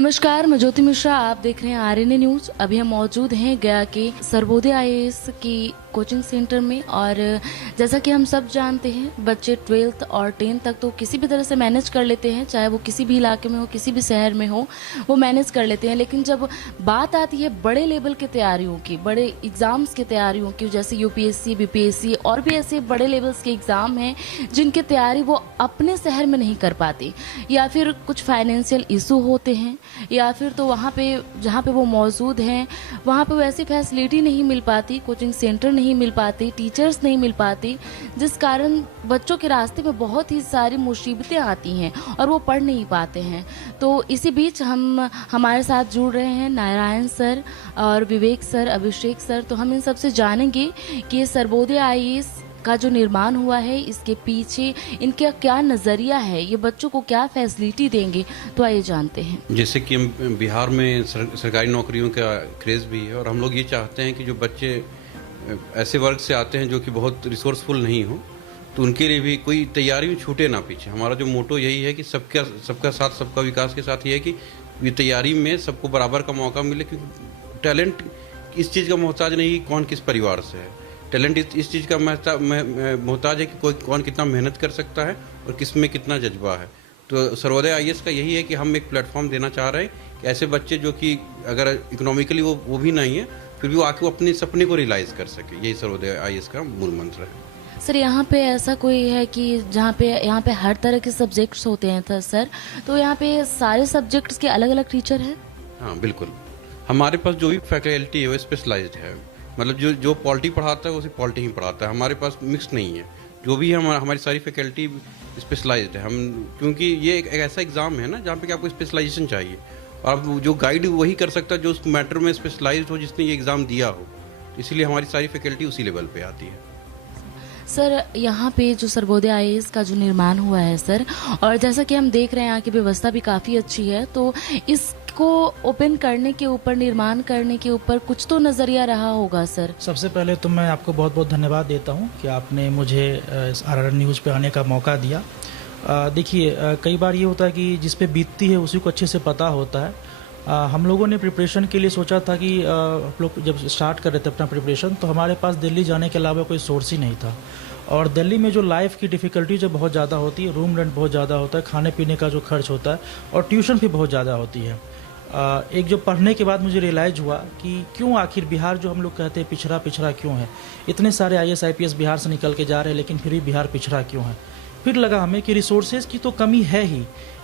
नमस्कार, मैं ज्योति मिश्रा, आप देख रहे हैं आरएनए न्यूज। अभी हम मौजूद हैं गया के सर्वोदय आईएएस की कोचिंग सेंटर में। और जैसा कि हम सब जानते हैं, बच्चे 12th और 10th तक तो किसी भी तरह से मैनेज कर लेते हैं, चाहे वो किसी भी इलाके में हो, किसी भी शहर में हो, वो मैनेज कर लेते हैं। लेकिन जब बात आती है बड़े लेवल की तैयारियों की, बड़े एग्ज़ाम्स की तैयारियों की, जैसे यूपीएससी, बीपीएससी और भी ऐसे बड़े लेवल्स के एग्ज़ाम हैं जिनकी तैयारी वो अपने शहर में नहीं कर पाती, या फिर कुछ फाइनेंशियल इशू होते हैं, या फिर तो वहाँ पे जहाँ पे वो मौजूद हैं वहाँ पे वैसी फैसिलिटी नहीं मिल पाती, कोचिंग सेंटर नहीं मिल पाती, टीचर्स नहीं मिल पाती, जिस कारण बच्चों के रास्ते में बहुत ही सारी मुसीबतें आती हैं और वो पढ़ नहीं पाते हैं। तो इसी बीच हमारे साथ जुड़ रहे हैं नारायण सर और विवेक सर, अभिषेक सर। तो हम इन सबसे जानेंगे कि ये सर्वोदय आईएएस का जो निर्माण हुआ है, इसके पीछे इनका क्या नज़रिया है, ये बच्चों को क्या फैसिलिटी देंगे। तो आइए जानते हैं। जैसे कि हम बिहार में सरकारी नौकरियों का क्रेज़ भी है और हम लोग ये चाहते हैं कि जो बच्चे ऐसे वर्ग से आते हैं जो कि बहुत रिसोर्सफुल नहीं हो, तो उनके लिए भी कोई तैयारी में छूटे ना पीछे। हमारा जो मोटो यही है कि सबका साथ सबका विकास के साथ ये है कि ये तैयारी में सबको बराबर का मौका मिले, क्योंकि टैलेंट इस चीज़ का मोहताज नहीं कि कौन किस परिवार से है। टैलेंट इस चीज़ का मोहताज है कि कौन कितना मेहनत कर सकता है और किस में कितना जज्बा है। तो सर्वोदय आईएएस का यही है कि हम एक प्लेटफॉर्म देना चाह रहे हैं कि ऐसे बच्चे जो कि अगर इकोनॉमिकली वो भी नहीं है, फिर भी वो आके वो अपने सपने को रियलाइज़ कर सके। यही सर्वोदय आईएएस का मूल मंत्र है। सर, यहाँ पे ऐसा कोई है कि यहाँ पे हर तरह के सब्जेक्ट्स होते हैं था सर, तो यहाँ पे सारे सब्जेक्ट्स के अलग अलग टीचर हैं? हाँ बिल्कुल, हमारे पास जो भी फैकल्टी है वो स्पेशलाइज्ड है। मतलब जो पॉलिटी पढ़ाता है वो सिर्फ पॉलिटी ही पढ़ाता है। हमारे पास मिक्स नहीं है, जो भी है हमारी सारी फैकल्टी स्पेशलाइज्ड है। क्योंकि ये एक ऐसा एग्ज़ाम है ना जहाँ पे कि आपको स्पेशलाइजेशन चाहिए, और अब जो गाइड वही कर सकता है जो उस मैटर में स्पेशलाइज्ड हो, जिसने ये एग्ज़ाम दिया हो। इसीलिए हमारी सारी फैकल्टी उसी लेवल पे आती है। सर, यहाँ पे जो सर्वोदय आईएएस का जो निर्माण हुआ है सर, और जैसा कि हम देख रहे हैं यहाँ की व्यवस्था भी काफ़ी अच्छी है, तो इसको ओपन करने के ऊपर, निर्माण करने के ऊपर कुछ तो नज़रिया रहा होगा सर। सबसे पहले तो मैं आपको बहुत बहुत धन्यवाद देता हूँ कि आपने मुझे इस आरआरएन न्यूज़ पे आने का मौका दिया। देखिए, कई बार ये होता है कि जिस पे बीतती है उसी को अच्छे से पता होता है। हम लोगों ने प्रिपरेशन के लिए सोचा था कि हम लोग जब स्टार्ट कर रहे थे अपना प्रिपरेशन, तो हमारे पास दिल्ली जाने के अलावा कोई सोर्स ही नहीं था। और दिल्ली में जो लाइफ की डिफ़िकल्टी जो बहुत ज़्यादा होती है, रूम रेंट बहुत ज़्यादा होता है, खाने पीने का जो खर्च होता है, और ट्यूशन भी बहुत ज़्यादा होती है। एक जो पढ़ने के बाद मुझे रियलाइज़ हुआ कि क्यों आखिर बिहार, जो हम लोग कहते हैं पिछड़ा क्यों है। इतने सारे आईएएस आईपीएस बिहार से निकल के जा रहे हैं, लेकिन फिर भी बिहार पिछड़ा क्यों है। फिर लगा हमें कि रिसोर्सेज की तो कमी है ही,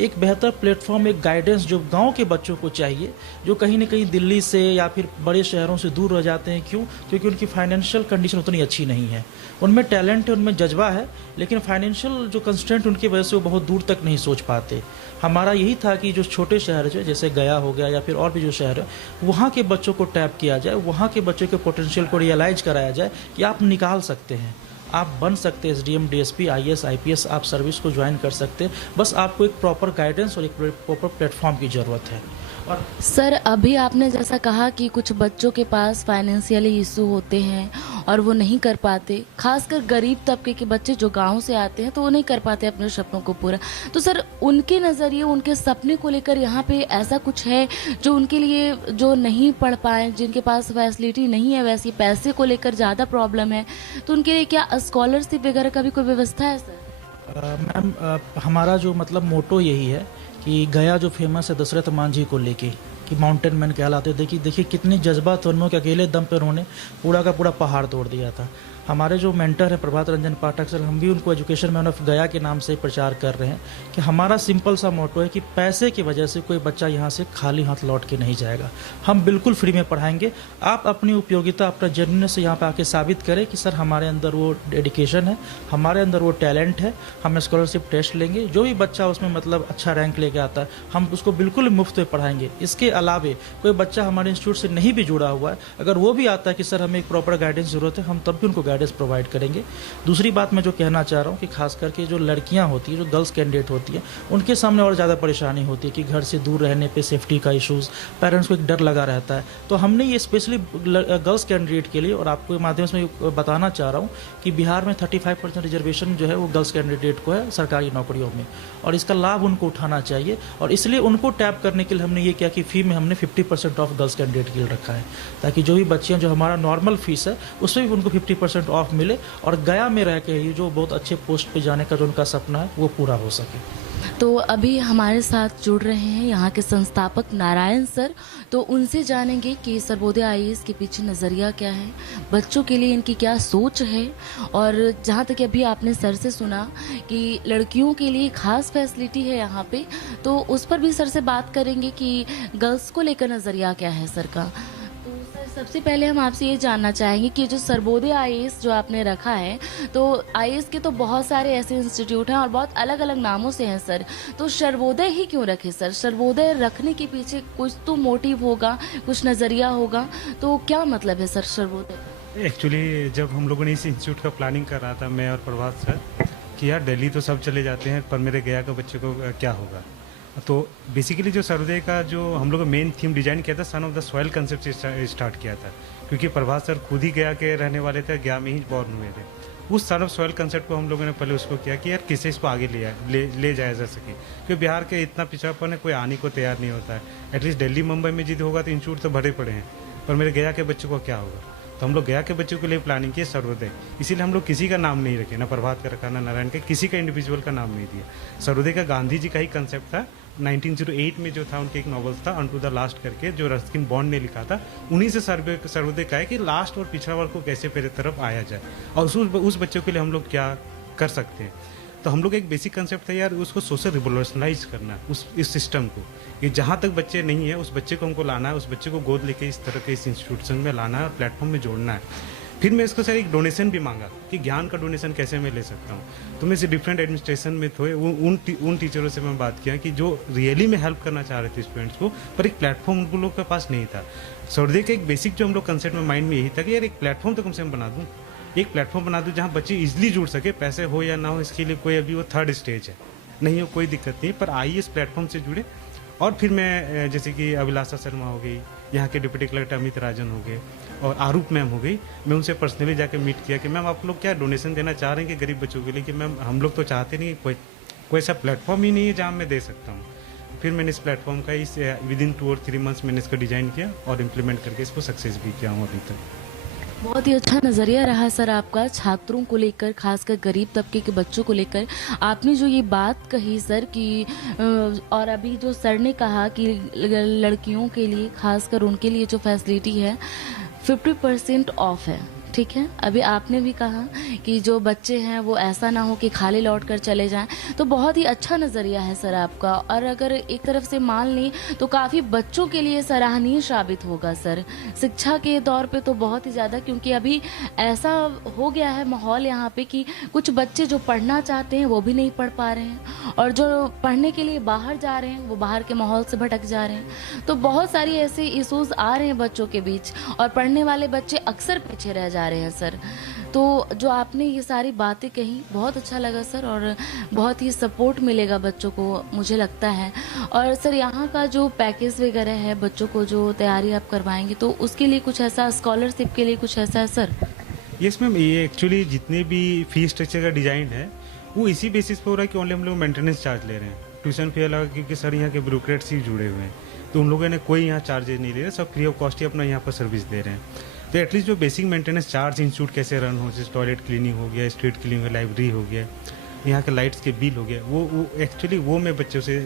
एक बेहतर प्लेटफॉर्म, एक गाइडेंस जो गांव के बच्चों को चाहिए, जो कहीं ना कहीं दिल्ली से या फिर बड़े शहरों से दूर रह जाते हैं। क्यों? क्योंकि उनकी फाइनेंशियल कंडीशन उतनी अच्छी नहीं है। उनमें टैलेंट है, उनमें जज्बा है, लेकिन फाइनेंशियल जो कंस्ट्रेंट उनकी वजह से वो बहुत दूर तक नहीं सोच पाते। हमारा यही था कि जो छोटे शहर है, जैसे गया हो गया या फिर और भी जो शहर है, वहाँ के बच्चों को टैप किया जाए, वहाँ के बच्चों के पोटेंशियल को रियलाइज कराया जाए कि आप निकाल सकते हैं, आप बन सकते हैं एसडीएम, डीएसपी, आईएएस, आईपीएस, आप सर्विस को ज्वाइन कर सकते हैं। बस आपको एक प्रॉपर गाइडेंस और एक प्रॉपर प्लेटफॉर्म की ज़रूरत है। और सर, अभी आपने जैसा कहा कि कुछ बच्चों के पास फाइनेंशियली इशू होते हैं और वो नहीं कर पाते, खासकर गरीब तबके के बच्चे जो गांव से आते हैं, तो वो नहीं कर पाते अपने सपनों को पूरा। तो सर, उनके नज़रिए, उनके सपने को लेकर यहाँ पे ऐसा कुछ है जो उनके लिए, जो नहीं पढ़ पाए, जिनके पास फैसिलिटी नहीं है, वैसी पैसे को लेकर ज़्यादा प्रॉब्लम है, तो उनके लिए क्या स्कॉलरशिप वगैरह का भी कोई व्यवस्था है सर? मैम, हमारा जो मतलब मोटो यही है कि गया जो फेमस है दशरथ मांझी को लेके, कि माउंटेन मैन कहलाते। देखिए कितनी जज्बा तो उन्होंने, अकेले दम पर उन्होंने पूरा का पूरा पहाड़ तोड़ दिया था। हमारे जो मेंटर हैं प्रभात रंजन पाठक सर, हम भी उनको एजुकेशन मैन ऑफ गया के नाम से प्रचार कर रहे हैं कि हमारा सिंपल सा मोटो है कि पैसे की वजह से कोई बच्चा यहाँ से खाली हाथ लौट के नहीं जाएगा। हम बिल्कुल फ्री में पढ़ाएंगे। आप अपनी उपयोगिता, अपना जेन्युइननेस से यहाँ पे आके साबित करें कि सर हमारे अंदर वो डेडिकेशन है, हमारे अंदर वो टैलेंट है। हम स्कॉलरशिप टेस्ट लेंगे, जो भी बच्चा उसमें मतलब अच्छा रैंक लेके आता है, हम उसको बिल्कुल मुफ्त में पढ़ाएंगे। इसके अलावे कोई बच्चा हमारे इंस्टीट्यूट से नहीं भी जुड़ा हुआ है, अगर वो भी आता है कि सर हमें एक प्रॉपर गाइडेंस ज़रूरत है, हम तब भी उनको गाइड गाइडेंस प्रोवाइड करेंगे। दूसरी बात मैं जो कहना चाह रहा हूँ कि खास करके जो लड़कियाँ होती हैं, जो गर्ल्स कैंडिडेट होती हैं, उनके सामने और ज़्यादा परेशानी होती है कि घर से दूर रहने पे सेफ्टी का इश्यूज़, पेरेंट्स को एक डर लगा रहता है। तो हमने ये स्पेशली गर्ल्स कैंडिडेट के लिए, और आपके माध्यम से मैं बताना चाह रहा हूँ कि बिहार में 35% रिजर्वेशन जो है वो गर्ल्स कैंडिडेट को है सरकारी नौकरियों में, और इसका लाभ उनको उठाना चाहिए। और इसलिए उनको टैप करने के लिए हमने ये किया कि फ़ी में हमने 50% ऑफ गर्ल्स कैंडिडेट के लिए रखा है, ताकि जो भी बच्चियाँ, जो हमारा नॉर्मल फीस है उसमें भी उनको 50% ऑफ मिले, और गया में रह के ये जो बहुत अच्छे पोस्ट पे जाने का जो उनका सपना है वो पूरा हो सके। तो अभी हमारे साथ जुड़ रहे हैं यहाँ के संस्थापक नारायण सर, तो उनसे जानेंगे कि सर्वोदय आईएएस के पीछे नज़रिया क्या है, बच्चों के लिए इनकी क्या सोच है। और जहाँ तक अभी आपने सर से सुना कि लड़कियों के लिए खास फैसिलिटी है यहाँ पे, तो उस पर भी सर से बात करेंगे कि गर्ल्स को लेकर नज़रिया क्या है सर का। तो सर, सबसे पहले हम आपसे ये जानना चाहेंगे कि जो सर्वोदय आईएएस जो आपने रखा है, तो आईएएस के तो बहुत सारे ऐसे इंस्टीट्यूट हैं और बहुत अलग अलग नामों से हैं सर, तो सर्वोदय ही क्यों रखे सर? सर्वोदय रखने के पीछे कुछ तो मोटिव होगा, कुछ नज़रिया होगा, तो क्या मतलब है सर सर्वोदय? एक्चुअली जब हम लोगों ने इस इंस्टीट्यूट का प्लानिंग कर रहा था, मैं और प्रभात सर, कि यार दिल्ली तो सब चले जाते हैं पर मेरे गया के बच्चे को क्या होगा। तो बेसिकली जो सर्वोदय का जो हम लोग मेन थीम डिजाइन किया था, son of the soil concept से स्टार्ट किया था, क्योंकि प्रभात सर खुद ही गया के रहने वाले थे, गया में ही बॉर्न हुए थे। उस सन ऑफ सॉइल कंसेप्ट को हम लोगों ने पहले उसको किया कि यार किससे इसको आगे ले जाया जा सके, क्योंकि बिहार के इतना पिछड़ापन है, कोई आने को तैयार नहीं होता है। एटलीस्ट दिल्ली मुंबई में जिद होगा तो इंस्टीट्यूट तो भरे पड़े हैं, पर मेरे गया के बच्चों को क्या होगा। तो हम लोग गया के बच्चों के लिए प्लानिंग किए सर्वोदय, इसीलिए हम लोग किसी का नाम नहीं रखे, ना प्रभात का रखा, ना नारायण का, किसी का इंडिविजुअल का नाम नहीं दिया। सर्वोदय का गांधी जी का ही कंसेप्ट था, 1908 में जो था उनके एक नॉवल था अनटू द लास्ट करके, जो रस्किन बॉन्ड ने लिखा था, उन्हीं से सर्वोदय का है कि लास्ट और पिछड़ा वर्ग को कैसे पहले तरफ आया जाए और उस बच्चों के लिए हम लोग क्या कर सकते हैं। तो हम लोग एक बेसिक कंसेप्ट था यार उसको सोशल रिवोल्यूशनाइज करना, इस सिस्टम को, कि जहाँ तक बच्चे नहीं है उस बच्चे को हमको लाना है, उस बच्चे को गोद लेके इस तरह के इस इंस्टीट्यूशन में लाना है और प्लेटफॉर्म में जोड़ना है। फिर मैं इसको सर एक डोनेशन भी मांगा कि ज्ञान का डोनेशन कैसे मैं ले सकता हूँ। तो मैं डिफरेंट एडमिनिस्ट्रेशन में थे उन टीचरों से मैं बात किया कि जो रियली में हेल्प करना चाह रहे थे स्टूडेंट्स को, पर एक प्लेटफॉर्म उन लोग के पास नहीं था। सर्वोदय का एक बेसिक जो हम लोग कंसेप्ट में माइंड में यही था कि यार एक प्लेटफॉर्म तो कम से कम बना दूँ, एक प्लेटफॉर्म बना दूँ जहाँ बच्चे इजिली जुड़ सके, पैसे हो या ना हो इसके लिए कोई अभी वो थर्ड स्टेज है, नहीं हो कोई दिक्कत नहीं, पर आइए इस प्लेटफॉर्म से जुड़े। और फिर मैं जैसे कि अभिलाषा शर्मा हो गई, यहाँ के डिप्टी कलेक्टर अमित राजन हो गए और आरूप मैम हो गई, मैं उनसे पर्सनली जाके मीट किया कि मैम आप लोग क्या डोनेशन देना चाह रहे हैं कि गरीब बच्चों के लिए, कि मैम हम लोग तो चाहते नहीं, कोई ऐसा प्लेटफॉर्म ही नहीं है जहाँ मैं दे सकता हूँ। फिर मैंने इस प्लेटफॉर्म का इस विदिन 2 और 3 मंथ्स मैंने इसका डिज़ाइन किया और इम्प्लीमेंट करके इसको सक्सेस भी किया हूँ अभी तक। बहुत ही अच्छा नज़रिया रहा सर आपका छात्रों को लेकर, खासकर गरीब तबके के बच्चों को लेकर। आपने जो ये बात कही सर कि और अभी जो सर ने कहा कि लड़कियों के लिए, खासकर उनके लिए जो फैसिलिटी है 50% ऑफ है, ठीक है। अभी आपने भी कहा कि जो बच्चे हैं वो ऐसा ना हो कि खाली लौट कर चले जाएं, तो बहुत ही अच्छा नज़रिया है सर आपका। और अगर एक तरफ से मान लें तो काफ़ी बच्चों के लिए सराहनीय साबित होगा सर, शिक्षा के दौर पे तो बहुत ही ज़्यादा, क्योंकि अभी ऐसा हो गया है माहौल यहाँ पे कि कुछ बच्चे जो पढ़ना चाहते हैं वो भी नहीं पढ़ पा रहे हैं, और जो पढ़ने के लिए बाहर जा रहे हैं वो बाहर के माहौल से भटक जा रहे हैं। तो बहुत सारी ऐसे इशूज़ आ रहे हैं बच्चों के बीच, और पढ़ने वाले बच्चे अक्सर पीछे रह जा रहे हैं सर। तो जो आपने ये सारी बातें कही बहुत अच्छा लगा सर, और बहुत ही सपोर्ट मिलेगा बच्चों को मुझे लगता है। और सर यहाँ का जो पैकेज वगैरह है, बच्चों को जो तैयारी आप करवाएंगे, तो उसके लिए कुछ ऐसा, स्कॉलरशिप के लिए कुछ ऐसा है सर? यस मैम, ये एक्चुअली जितने भी फी स्ट्रक्चर का डिज़ाइन है वो इसी बेसिस पे हो रहा है कि ओनली हम लोग मेंटेनेंस चार्ज ले रहे हैं, ट्यूशन फी अलग, क्योंकि सर यहाँ के ब्यूरोक्रेट्स ही जुड़े हुए हैं, तो उन लोगों ने कोई यहाँ चार्जेस नहीं ले रहे, सब फ्री ऑफ कॉस्ट ही अपना यहाँ पर सर्विस दे रहे हैं। तो एटलीस्ट जो बेसिक मेंटेनेंस चार्ज इंस्टीट्यूट कैसे रन हो, जैसे टॉयलेट क्लीनिंग हो गया, स्ट्रीट क्लीनिंग, लाइब्रेरी हो गया, यहाँ के लाइट्स के बिल हो गया, वो एक्चुअली वो मैं बच्चों से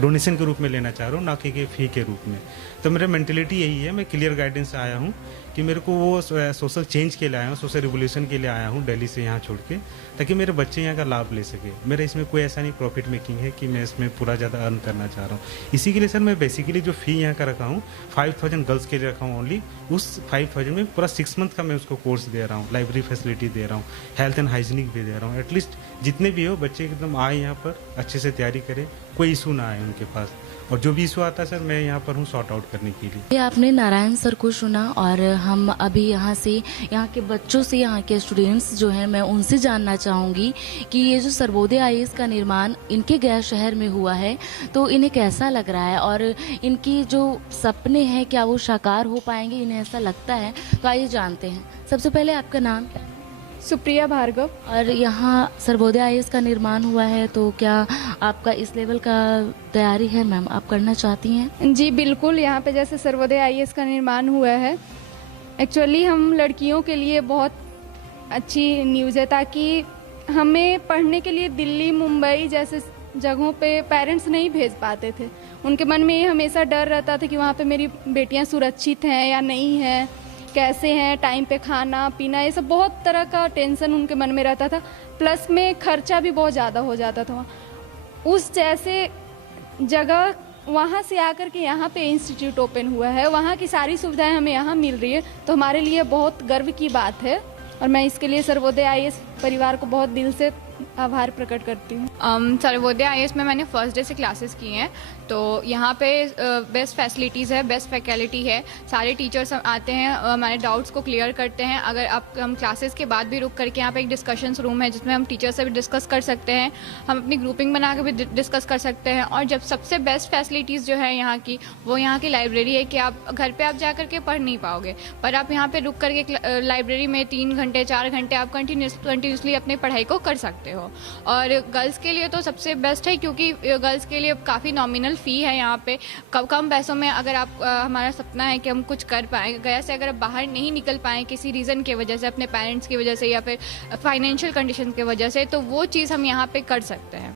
डोनेशन के रूप में लेना चाह रहा हूँ, ना कि फी के रूप में। तो मेरा मेंटेलिटी यही है, मैं क्लियर गाइडेंस से आया हूँ कि मेरे को वो सोशल चेंज के लिए आया हूँ, सोशल रिवोल्यूशन के लिए आया हूँ दिल्ली से यहाँ छोड़ के, ताकि मेरे बच्चे यहाँ का लाभ ले सके। मेरा इसमें कोई ऐसा नहीं प्रॉफिट मेकिंग है कि मैं इसमें पूरा ज़्यादा अर्न करना चाह रहा हूँ। इसी के लिए सर मैं बेसिकली जो फ़ी यहाँ का रखा हूँ 5000 गर्ल्स के लिए रखा हूँ ओनली। उस 5000 में पूरा 6 मंथ का मैं उसको कोर्स दे रहा हूँ, लाइब्रेरी फैसिलिटी दे रहा हूँ, हेल्थ एंड हाइजीनिक भी दे रहा हूँ। एटलीस्ट जितने भी हो बच्चे एकदम आए यहाँ पर, अच्छे से तैयारी करें, कोई इशू ना आए उनके पास, और जो भी इशू आता है सर मैं यहाँ पर हूँ सॉर्ट आउट करने के लिए। ये आपने नारायण सर को सुना, और हम अभी यहाँ के बच्चों से, यहाँ के स्टूडेंट्स जो हैं, मैं उनसे जानना चाहूँगी कि ये जो सर्वोदय आईएएस का निर्माण इनके गया शहर में हुआ है तो इन्हें कैसा लग रहा है और इनकी जो सपने हैं क्या वो साकार हो पाएंगे, इन्हें ऐसा लगता है? तो आइए जानते हैं। सबसे पहले आपका नाम क्या है? सुप्रिया भार्गव। और यहाँ सर्वोदय आईएएस का निर्माण हुआ है तो क्या आपका इस लेवल का तैयारी है मैम, आप करना चाहती हैं? जी बिल्कुल, यहाँ पे जैसे सर्वोदय आईएएस का निर्माण हुआ है, एक्चुअली हम लड़कियों के लिए बहुत अच्छी न्यूज़ है, ताकि हमें पढ़ने के लिए दिल्ली, मुंबई जैसे जगहों पे पेरेंट्स नहीं भेज पाते थे। उनके मन में ये हमेशा डर रहता था कि वहाँ पे मेरी बेटियाँ सुरक्षित हैं या नहीं हैं, कैसे हैं, टाइम पे खाना पीना, ये सब बहुत तरह का टेंशन उनके मन में रहता था। प्लस में खर्चा भी बहुत ज़्यादा हो जाता था वहाँ। उस जैसे जगह वहाँ से आकर के यहाँ पे इंस्टीट्यूट ओपन हुआ है, वहाँ की सारी सुविधाएं हमें यहाँ मिल रही है, तो हमारे लिए बहुत गर्व की बात है और मैं इसके लिए सर्वोदय आईएएस परिवार को बहुत दिल से आभार प्रकट करती हूँ। सर्वोदय आईएएस में मैंने फर्स्ट डे से क्लासेस की हैं, तो यहाँ पे बेस्ट फैसिलिटीज़ है, बेस्ट फैकल्टी है, सारे टीचर्स आते हैं, हमारे डाउट्स को क्लियर करते हैं। अगर हम क्लासेस के बाद भी रुक करके यहाँ पे एक डिस्कशंस रूम है जिसमें हम टीचर से भी डिस्कस कर सकते हैं, हम अपनी ग्रुपिंग बना के भी डिस्कस कर सकते हैं। और जब सबसे बेस्ट फैसिलिटीज़ जो है यहाँ की, वो यहाँ की लाइब्रेरी है कि आप घर पर आप जा करके पढ़ नहीं पाओगे, पर आप यहाँ पर रुक करके लाइब्रेरी में 3 घंटे 4 घंटे आप कंटिन्यूसली अपनी पढ़ाई को कर सकते हो। और गर्ल्स के लिए तो सबसे बेस्ट है, क्योंकि गर्ल्स के लिए काफ़ी नॉमिनल फ़ी है यहाँ पे, कम पैसों में अगर आप हमारा सपना है कि हम कुछ कर पाएँ, गया से अगर आप बाहर नहीं निकल पाएँ किसी रीज़न की वजह से, अपने पेरेंट्स की वजह से या फिर फाइनेंशियल कंडीशन की वजह से, तो वो चीज़ हम यहाँ पे कर सकते हैं।